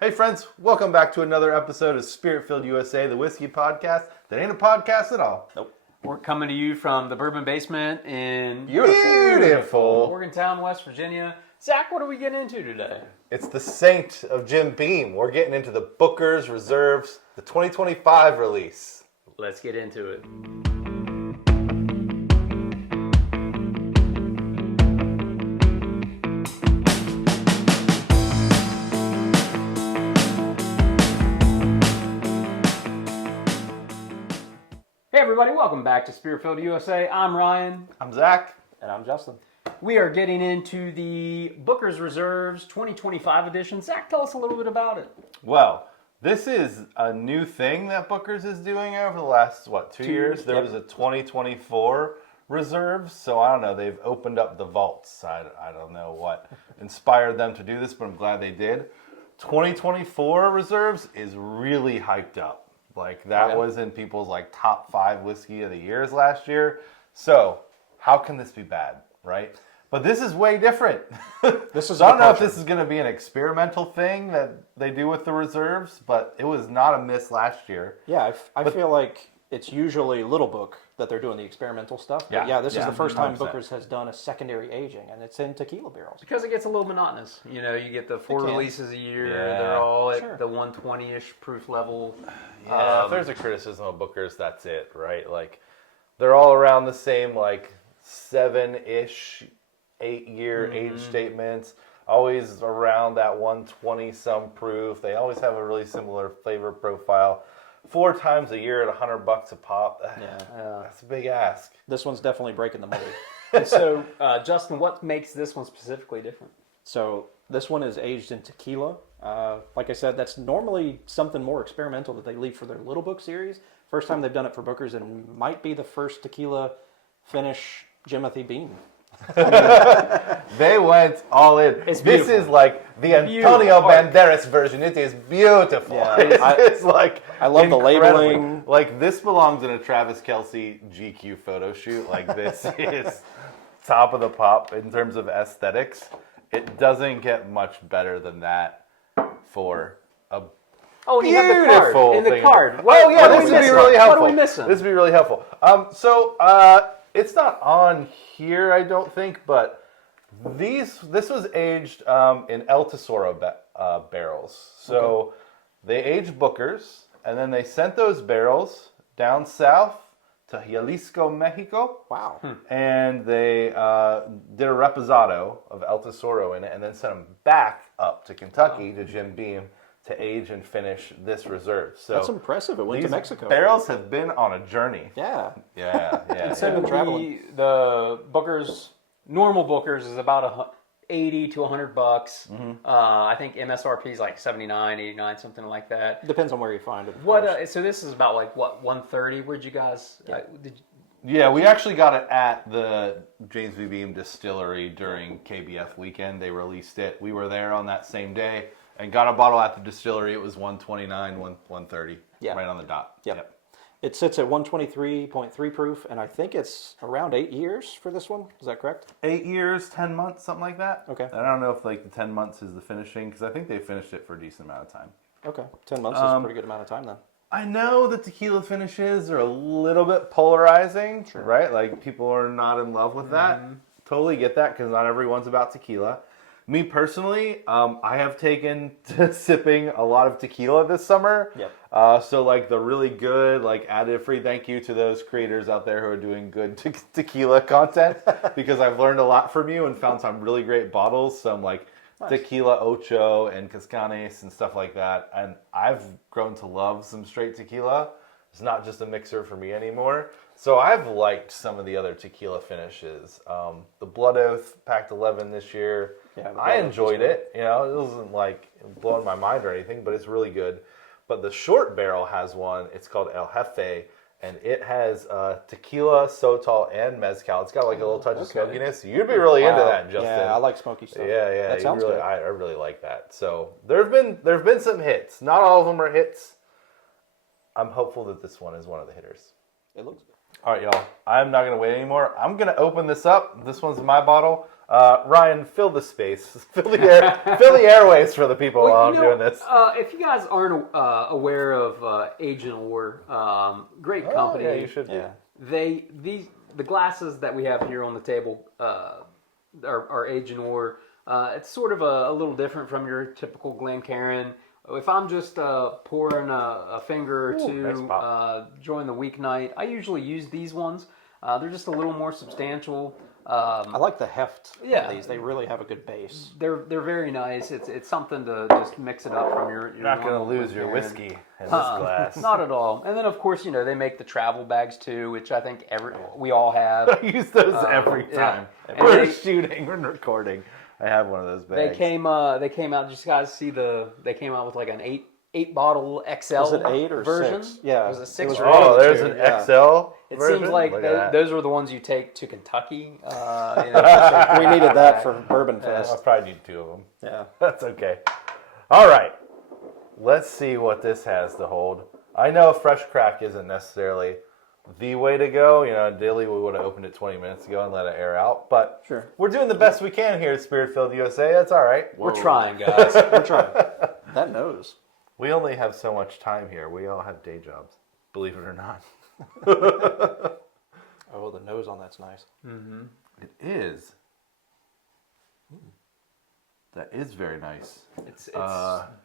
Hey friends, welcome back to another episode of Spirit-Filled USA, the whiskey podcast that ain't a podcast at all. Nope. We're coming to you from the Bourbon Basement in Beautiful Morgantown, West Virginia. Zach, what are we getting into today? It's the Saint of Jim Beam. We're getting into the Booker's Reserves, the 2025 release. Let's get into it. Hey everybody, welcome back to Spirit-Filled USA. I'm Ryan. I'm Zach. And I'm Justin. We are getting into the Booker's Reserves 2025 edition. Zach, tell us a little bit about it. Well, this is a new thing that Booker's is doing over the last, 2 years? There was a 2024 Reserves, so I don't know, they've opened up the vaults. I don't know what inspired them to do this, but I'm glad they did. 2024 Reserves is really hyped up. Like, that was in people's, top 5 whiskey of the years last year. So, how can this be bad, right? But this is way different. This is I don't know if this is going to be an experimental thing that they do with the reserves, but it was not a miss last year. Yeah, I feel like it's usually Little Book that they're doing the experimental stuff. But this is the first time 100%. Booker's has done a secondary aging, and it's in tequila barrels. Because it gets a little monotonous. You know, you get the 4 releases a year. Yeah. They're all at the 120-ish proof level. Yeah, if there's a criticism of Booker's, that's it, right? Like, they're all around the same, 7-ish, 8-year age statements. Always around that 120-some proof. They always have a really similar flavor profile. 4 times a year at $100 a pop. That's a big ask. This one's definitely breaking the mold. And so, Justin, what makes this one specifically different? So this one is aged in tequila. Like I said, that's normally something more experimental that they leave for their Little Book series. First time they've done it for Booker's, and might be the first tequila finish Jimothy Beam. They went all in. It's this beautiful. is like the Antonio Banderas version. It is beautiful. Yeah, it's like I love the incredibly- labeling. Like, this belongs in a Travis Kelce GQ photo shoot. Like, this is top of the pop in terms of aesthetics. It doesn't get much better than that for a Oh, and you have the card. beautiful In the thing. card. Oh yeah, this would be really helpful. What are we missing? This would be really helpful. It's not on here, I don't think, but this was aged in El Tesoro barrels. So they aged Booker's, and then they sent those barrels down south to Jalisco, Mexico. Wow. And they did a reposado of El Tesoro in it, and then sent them back up to Kentucky to Jim Beam to age and finish this reserve. So That's impressive. It went to these Mexico. barrels have been on a journey. Yeah. Yeah. So been traveling. the Booker's, normal Booker's is about $80 to $100. I think MSRP is like 79, 89, something like that. Depends on where you find it. of What? course. So this is about 130. Where'd you guys? Yeah, we actually got it at the James B. Beam distillery during KBF weekend. They released it. We were there on that same day and got a bottle at the distillery. It was 129, 130, right on the dot. Yep. It sits at 123.3 proof, and I think it's around 8 years for this one. Is that correct? 8 years, 10 months, something like that. Okay. I don't know if the 10 months is the finishing, because I think they finished it for a decent amount of time. Okay. 10 months is a pretty good amount of time then. I know the tequila finishes are a little bit polarizing, right? Like, people are not in love with that. Totally get that, because not everyone's about tequila. Me personally, I have taken to sipping a lot of tequila this summer. Yep. So the really good, additive-free, thank you to those creators out there who are doing good tequila content, because I've learned a lot from you and found some really great bottles, some nice. Tequila Ocho and Cascanes and stuff like that. And I've grown to love some straight tequila. It's not just a mixer for me anymore. So I've liked some of the other tequila finishes. The Blood Oath Pact 11 this year, I enjoyed it. You know, it wasn't blowing my mind or anything, but it's really good. But the short barrel has one. It's called El Jefe, and it has tequila, sotol, and mezcal. It's got a little touch of smokiness. You'd be really into that, Justin. Yeah, I like smoky stuff. Yeah. That sounds good. I really like that. So there've been some hits. Not all of them are hits. I'm hopeful that this one is one of the hitters. It looks good. All right, y'all. I'm not going to wait anymore. I'm going to open this up. This one's my bottle. Ryan, fill the space, fill the airways for the people while I'm doing this. If you guys aren't aware of Agent Or, great company. Yeah, you should be. The glasses that we have here on the table are Agent Or. It's sort of a little different from your typical Glencairn. If I'm just pouring a finger or two nice during the weeknight, I usually use these ones. They're just a little more substantial. I like the heft of these. They really have a good base. They're very nice. It's something to just mix it up from your You're not going to lose your whiskey in this glass. Not at all. And then of course, they make the travel bags too, which I think we all have. I use those every time. We're shooting, we're recording. I have one of those bags. They came out. Did you guys see they came out with like an eight bottle XL Was it 8 or version? 6? Yeah. Was it 6 was or one of 8? the there's two, an XL It version? seems like Look at that. those were the ones you take to Kentucky. We needed that for Bourbon Fest. I'll probably need 2 of them. Yeah. That's okay. All right. Let's see what this has to hold. I know fresh crack isn't necessarily the way to go. Ideally we would have opened it 20 minutes ago and let it air out. But Sure. we're doing the best we can here at Spirit Filled USA. That's all right. We're trying, guys. We're trying. That nose. We only have so much time here. We all have day jobs, believe it or not. Oh, the nose on that's nice. Mm-hmm. It is. That is very nice. It's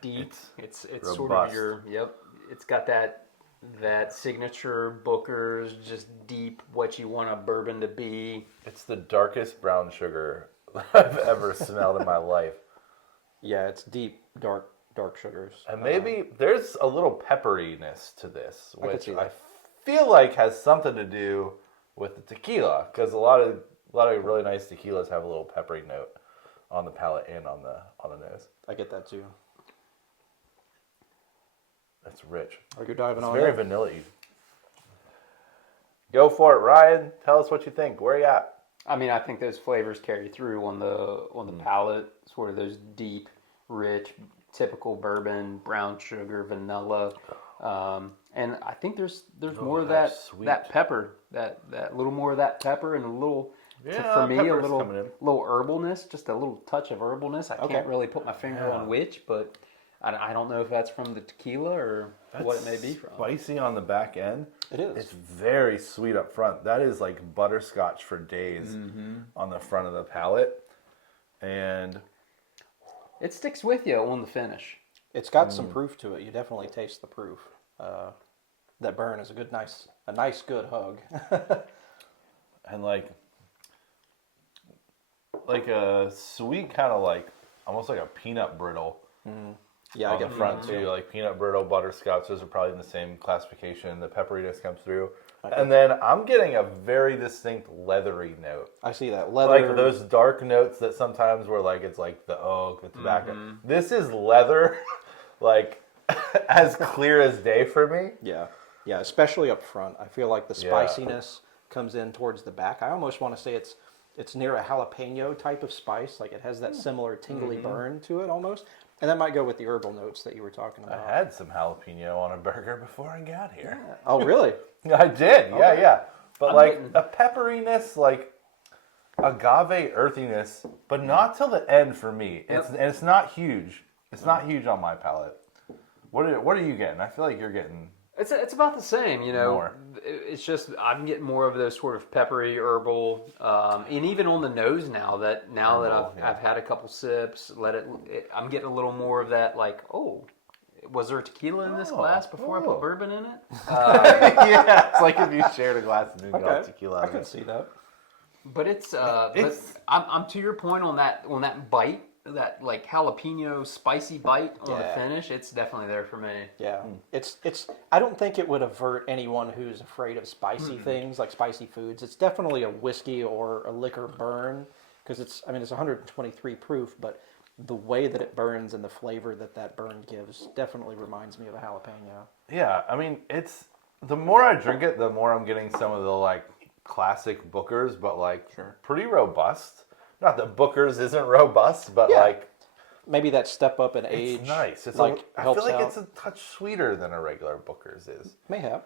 deep. It's robust. sort of It's got that signature Booker's just deep. What you want a bourbon to be. It's the darkest brown sugar I've ever smelled in my life. Yeah, it's deep, dark sugars. And maybe there's a little pepperiness to this, I could which see I that. feel like has something to do with the tequila, because a lot of really nice tequilas have a little peppery note on the palate and on the nose. I get that too. It's rich. Are you diving It's on very it? vanilla-y. Go for it, Ryan. Tell us what you think. Where are you at? I mean, I think those flavors carry through on the palate. Sort of those deep, rich, typical bourbon, brown sugar, vanilla, and I think there's more of that sweet. that pepper, that little more of that pepper, and a little for me a pepper's little coming in. herbalness, just a little touch of herbalness. I can't really put my finger on which, but I don't know if that's from the tequila or what it may be from. Spicy on the back end. It is. It's very sweet up front. That is like butterscotch for days on the front of the palate. And It sticks with you on the finish. It's got some proof to it. You definitely taste the proof. That burn is a nice good hug. and like a sweet kind of like almost like a peanut brittle Yeah, I on the get front too. Like peanut brittle, butterscotch, those are probably in the same classification. The pepperiness comes through. And then I'm getting a very distinct leathery note. I see that leather. Like those dark notes that sometimes were like, it's like the oak, the tobacco. This is leather, like as clear as day for me. Yeah, especially up front. I feel like the spiciness comes in towards the back. I almost want to say it's near a jalapeno type of spice. Like it has that similar tingly burn to it almost. And that might go with the herbal notes that you were talking about. I had some jalapeno on a burger before I got here. Yeah. Oh, really? I did, Okay. yeah. But I'm like getting- a pepperiness, like agave earthiness, but not till the end for me. It's not huge. It's not huge on my palate. What are you getting? I feel like you're getting It's about the same, more. It's just I'm getting more of those sort of peppery herbal, and even on the nose now that I've had a couple sips, I'm getting a little more of that. Like, oh, was there tequila in this glass before I put bourbon in it? yeah, it's like if you shared a glass of New York tequila. I can see that. But I'm to your point on that bite, that like jalapeno spicy bite on the finish. It's definitely there for me. Yeah, it's. I don't think it would avert anyone who's afraid of spicy things like spicy foods. It's definitely a whiskey or a liquor burn because it's 123 proof, but the way that it burns and the flavor that burn gives definitely reminds me of a jalapeno. Yeah, I mean, it's the more I drink it, the more I'm getting some of the like classic Booker's, but like pretty robust. Not that Booker's isn't robust, but like maybe that step up in age. it's nice. It's like I helps feel like out. it's a touch sweeter than a regular Booker's is. May have.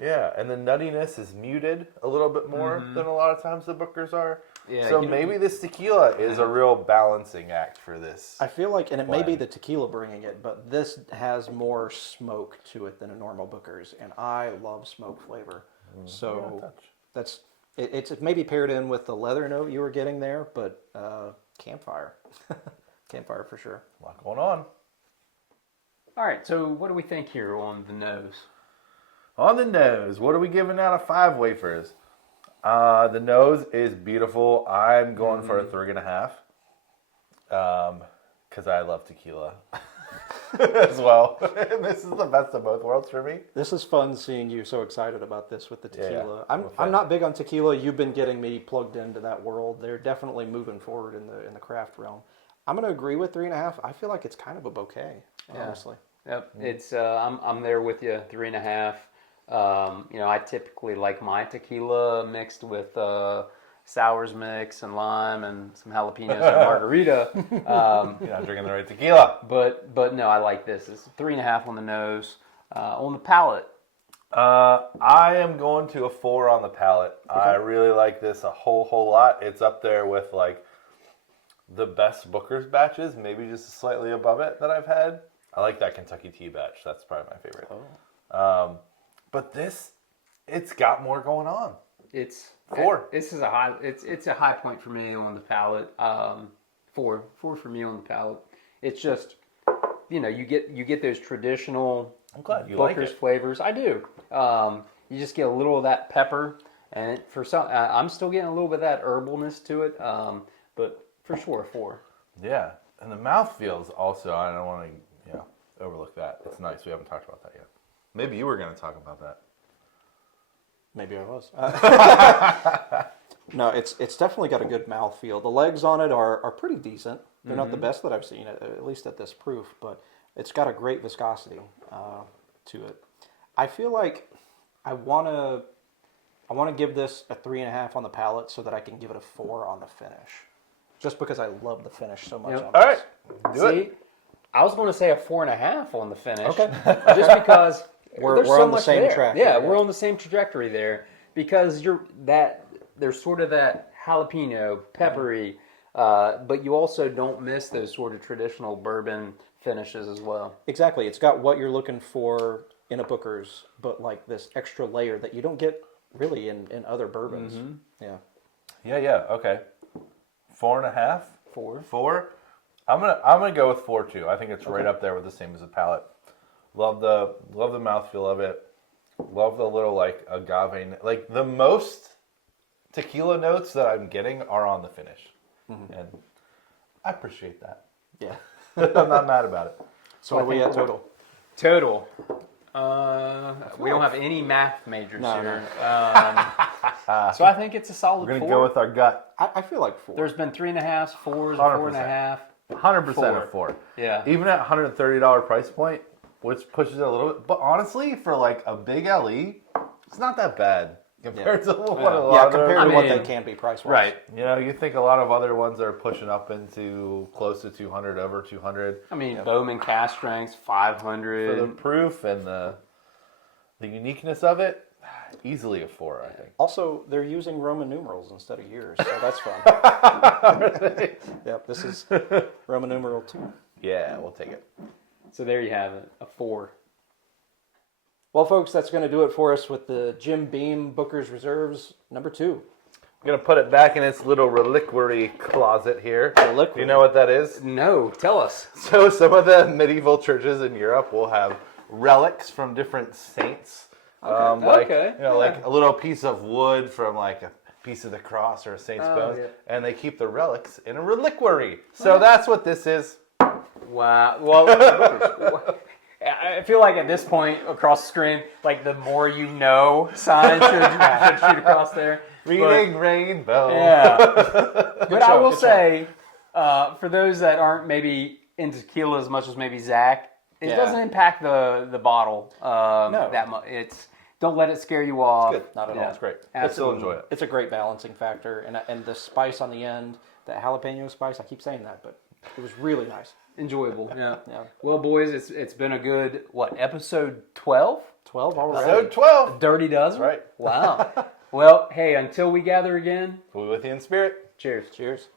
Yeah, and the nuttiness is muted a little bit more than a lot of times the Bookers are. Yeah, So you know- maybe this tequila is a real balancing act for this. I feel like, and it may be Blend. the tequila bringing it, but this has more smoke to it than a normal Booker's, and I love smoke flavor. So that's it's maybe paired in with the leather note you were getting there, but campfire, campfire for sure. A lot going on. All right, so what do we think here on the nose? On the nose, what are we giving out of 5 wafers? The nose is beautiful. I'm going for a 3.5. Because I love tequila as well. This is the best of both worlds for me. This is fun seeing you so excited about this with the tequila. I'm a I'm fan. not big on tequila. You've been getting me plugged into that world. They're definitely moving forward in the craft realm. I'm going to agree with 3.5. I feel like it's kind of a bouquet, honestly. Yep, it's I'm there with you, 3.5. I typically like my tequila mixed with sours mix and lime and some jalapenos and a margarita. You're not drinking the right tequila. But no, I like this. It's 3.5 on the nose. On the palate, I am going to a 4 on the palate. I really like this a whole lot. It's up there with like the best Booker's batches, maybe just slightly above it that I've had. I like that Kentucky tea batch. That's probably my favorite. But this, it's got more going on. it's 4. This is a high. It's a high point for me on the palate. 4 for me on the palate. It's just, you get those traditional I'm glad you like Booker's it. flavors. I do. You just get a little of that pepper, and for some, I'm still getting a little bit of that herbalness to it. But for sure, 4. Yeah, and the mouth feels also. I don't want to overlook that. It's nice. We haven't talked about that yet. Maybe you were going to talk about that. Maybe I was. No, it's definitely got a good mouthfeel. The legs on it are pretty decent. They're not the best that I've seen, at least at this proof, but it's got a great viscosity to it. I feel like I want to give this a 3.5 on the palate so that I can give it a 4 on the finish, just because I love the finish so much. Yep. On All right, this. do it. I was going to say a 4.5 on the finish. Okay. Just because We're there's so on the much same there. track Yeah, here, we're yeah. on the same trajectory there because there's sort of that jalapeno, peppery, but you also don't miss those sort of traditional bourbon finishes as well. Exactly. It's got what you're looking for in a Booker's, but like this extra layer that you don't get really in other bourbons. Yeah. Yeah. Okay. 4.5. 4. 4. I'm gonna go with 4 too. I think it's right up there with the same as the palate. Love the mouthfeel of it. Love the little like agave. Like the most tequila notes that I'm getting are on the finish, and I appreciate that. Yeah. I'm not mad about it. So what are we at total? Total. We don't have any math majors No, here. So I think it's a solid We're gonna 4. go with our gut. I feel like 4. There's been 3.5s, 4s, 100%. 4.5. 100% a 4. Yeah. Even at $130 price point, which pushes it a little bit. But honestly, for like a big LE, it's not that bad compared to what a lot yeah, of compared other- to what mean, they can be price-wise. Right. You think a lot of other ones are pushing up into close to 200, over 200. I mean, Bowman cast strengths, 500. For the proof and the uniqueness of it, easily a 4, I think. Also, they're using Roman numerals instead of years, so that's fun. Yep, this is Roman numeral 2. Yeah, we'll take it. So there you have it, a 4. Well, folks, that's going to do it for us with the Jim Beam Booker's Reserves number 2. I'm going to put it back in its little reliquary closet here. Reliquary. Do you know what that is? No, tell us. So some of the medieval churches in Europe will have relics from different saints. Like a little piece of wood from like a piece of the cross or a saint's bones, yeah. and they keep the relics in a reliquary. So that's what this is. Wow. Well, I feel like at this point across the screen, like the more you know sign should shoot across there. Reading rainbow. Yeah. But I will good say, for those that aren't maybe into tequila as much as maybe Zach, it Yeah. doesn't impact the bottle No. that much. Don't let it scare you off. Good. Not at Yeah. all. It's great. I still enjoy it. It's a great balancing factor, and the spice on the end, that jalapeno spice, I keep saying that, but it was really nice. Enjoyable. Yeah. Yeah. Well, boys, it's been a good episode 12? 12 already. Episode 12. Dirty Dozen? Right. Wow. Well, hey, until we gather again, We'll be with you in spirit. Cheers. Cheers.